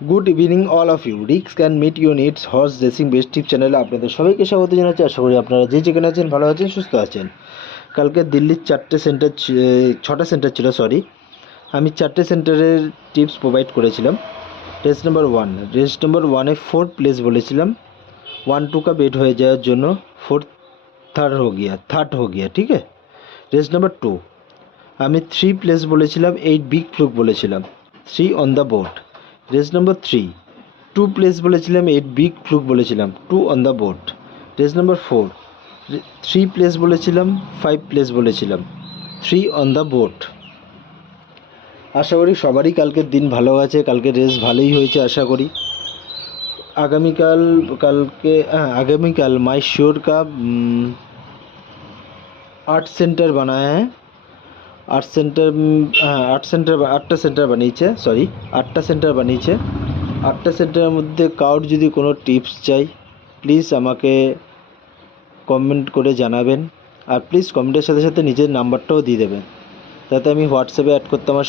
Good evening all of you, Rix can meet you needs horse racing best tip চ্যানেলে আপনাদের সবাইকে স্বাগত জানাচ্ছি। আশা করি আপনারা যে যেখানে আছেন ভালো আছেন, সুস্থ আছেন। কালকে দিল্লির ছটা সেন্টার ছিল, আমি 4টে সেন্টারের টিপস প্রোভাইড করেছিলাম। রেস নাম্বার 1 4 প্লেস বলেছিলাম, 1-2 का बेट হয়ে যাওয়ার জন্য, থার্ড হো গিয়া ঠিক আছে। রেস নাম্বার 2 আমি 3 প্লেস বলেছিলাম, 8 বিগ ফ্লুক বলেছিলাম, 3 on the board. Race number 3 2 place বলেছিলাম, 8 বিগ ফ্লুক বলেছিলাম, 2 on the board. Race number 4 3 place বলেছিলাম, 5 প্লেস বলেছিলাম, 3 অন দ্য বোর্ড। আশা করি সবারই কালকের দিন ভালো আছে, কালকে রেস ভালোই হয়েছে আশা করি। आगामीकाल माई श्योर का 8 सेंटर बनाया है। 8টা सेंटर বানিয়েছে, 8টা সেন্টার বানিয়েছে। 8টা সেন্টারের মধ্যে কাউর যদি কোনো টিপস চাই প্লিজ আমাকে কমেন্ট করে জানাবেন, আর প্লিজ কমেন্টের সাথে সাথে নিজের নাম্বারটাও দিয়ে দেবেন, তাতে আমি হোয়াটসঅ্যাপে অ্যাড করতে আমার